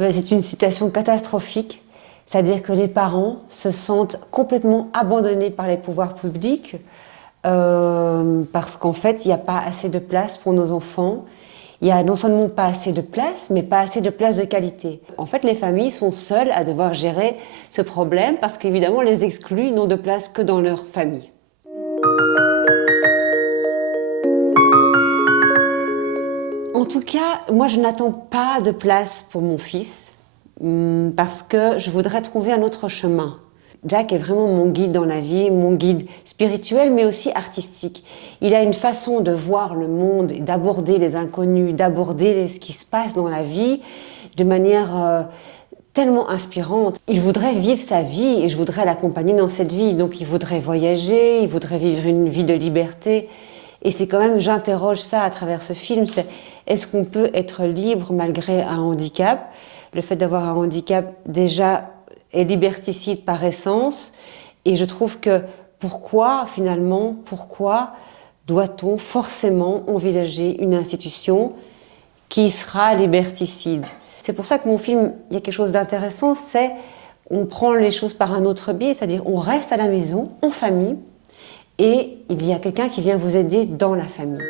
C'est une situation catastrophique, c'est-à-dire que les parents se sentent complètement abandonnés par les pouvoirs publics parce qu'en fait, il n'y a pas assez de place pour nos enfants. Il n'y a non seulement pas assez de place, mais pas assez de place de qualité. En fait, les familles sont seules à devoir gérer ce problème parce qu'évidemment, les exclus n'ont de place que dans leur famille. En tout cas, moi, je n'attends pas de place pour mon fils parce que je voudrais trouver un autre chemin. Jack est vraiment mon guide dans la vie, mon guide spirituel, mais aussi artistique. Il a une façon de voir le monde, d'aborder les inconnus, d'aborder ce qui se passe dans la vie de manière tellement inspirante. Il voudrait vivre sa vie et je voudrais l'accompagner dans cette vie. Donc il voudrait voyager, il voudrait vivre une vie de liberté. Et c'est quand même, j'interroge ça à travers ce film, c'est est-ce qu'on peut être libre malgré un handicap? Le fait d'avoir un handicap déjà est liberticide par essence. Et je trouve que pourquoi doit-on forcément envisager une institution qui sera liberticide? C'est pour ça que mon film, il y a quelque chose d'intéressant, c'est on prend les choses par un autre biais, c'est-à-dire on reste à la maison, en famille, et il y a quelqu'un qui vient vous aider dans la famille.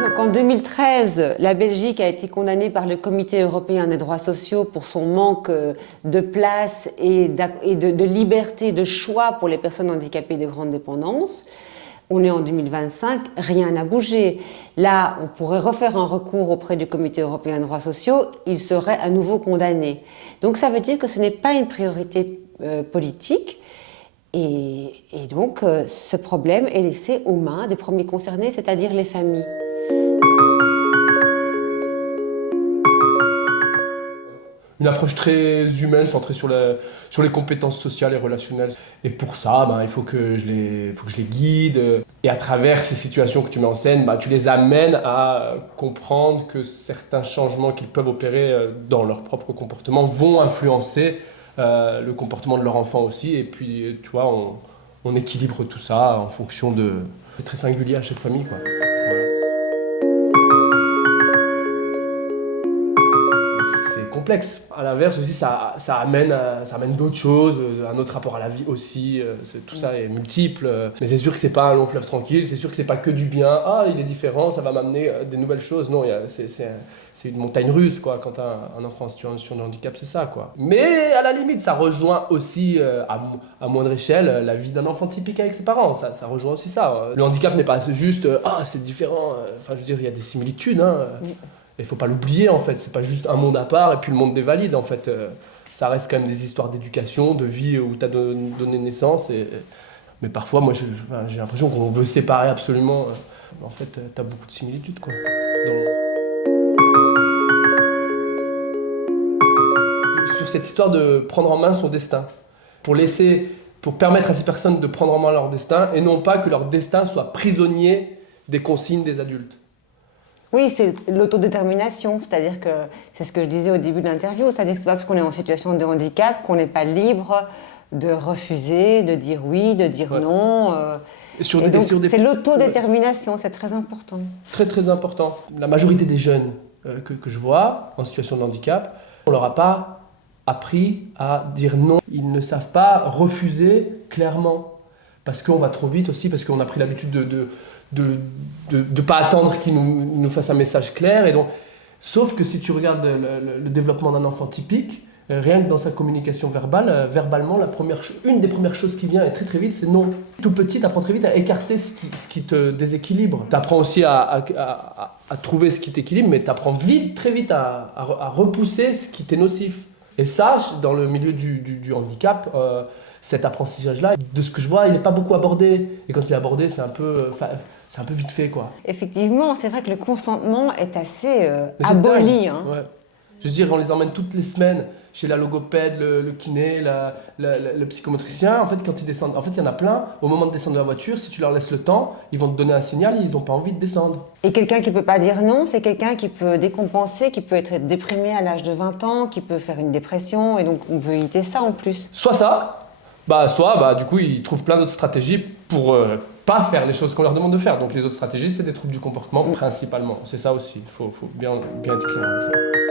Donc en 2013, la Belgique a été condamnée par le Comité européen des droits sociaux pour son manque de place et de liberté, de choix pour les personnes handicapées de grande dépendance. On est en 2025, rien n'a bougé. Là, on pourrait refaire un recours auprès du Comité européen des droits sociaux, il serait à nouveau condamné. Donc ça veut dire que ce n'est pas une priorité politique et donc ce problème est laissé aux mains des premiers concernés, c'est-à-dire les familles. Une approche très humaine, centrée sur les compétences sociales et relationnelles. Et pour ça, il faut que je les guide. Et à travers ces situations que tu mets en scène, tu les amènes à comprendre que certains changements qu'ils peuvent opérer dans leur propre comportement vont influencer le comportement de leur enfant aussi. Et puis, tu vois, on équilibre tout ça en fonction de... C'est très singulier à chaque famille, quoi. Voilà. Complexe. À l'inverse aussi, ça amène d'autres choses, un autre rapport à la vie aussi, tout ça est multiple. Mais c'est sûr que c'est pas un long fleuve tranquille, c'est sûr que c'est pas que du bien. Ah, il est différent, ça va m'amener des nouvelles choses. Non, c'est une montagne russe, quoi. Quand t'as un enfant en situation de handicap, c'est ça, quoi. Mais à la limite, ça rejoint aussi, à moindre échelle, la vie d'un enfant typique avec ses parents. Ça rejoint aussi ça. Le handicap n'est pas juste, c'est différent. Enfin, je veux dire, il y a des similitudes, hein. Et il ne faut pas l'oublier, en fait, c'est pas juste un monde à part et puis le monde des valides, en fait. Ça reste quand même des histoires d'éducation, de vie où tu as donné naissance. Mais parfois, moi, j'ai l'impression qu'on veut séparer absolument. En fait, tu as beaucoup de similitudes, quoi. Sur cette histoire de prendre en main son destin, pour permettre à ces personnes de prendre en main leur destin et non pas que leur destin soit prisonnier des consignes des adultes. Oui, c'est l'autodétermination, c'est-à-dire que c'est ce que je disais au début de l'interview, c'est-à-dire que c'est pas parce qu'on est en situation de handicap qu'on n'est pas libre de refuser, de dire oui, de dire non. C'est l'autodétermination, c'est très important. Très très important. La majorité des jeunes que je vois en situation de handicap, on leur a pas appris à dire non. Ils ne savent pas refuser clairement parce qu'on va trop vite aussi, parce qu'on a pris l'habitude de pas attendre qu'il nous fasse un message clair. Et donc, sauf que si tu regardes le développement d'un enfant typique, rien que dans sa communication verbale, verbalement, une des premières choses qui vient et très très vite, c'est non. Tout petit, tu apprends très vite à écarter ce qui te déséquilibre. Tu apprends aussi à trouver ce qui t'équilibre, mais tu apprends très vite à repousser ce qui t'est nocif. Et ça, dans le milieu du handicap, cet apprentissage-là, de ce que je vois, il n'est pas beaucoup abordé. Et quand il est abordé, c'est un peu vite fait, quoi. Effectivement, c'est vrai que le consentement est assez aboli. Hein. Ouais. Je veux dire, on les emmène toutes les semaines chez la logopède, le kiné, le psychomotricien. En fait, quand ils descendent, il y en a plein. Au moment de descendre de la voiture, si tu leur laisses le temps, ils vont te donner un signal, ils n'ont pas envie de descendre. Et quelqu'un qui ne peut pas dire non, c'est quelqu'un qui peut décompenser, qui peut être déprimé à l'âge de 20 ans, qui peut faire une dépression, et donc on veut éviter ça en plus. Soit ça, Soit, du coup, ils trouvent plein d'autres stratégies pour pas faire les choses qu'on leur demande de faire. Donc les autres stratégies, c'est des troubles du comportement principalement. C'est ça aussi, il faut bien être clair avec ça.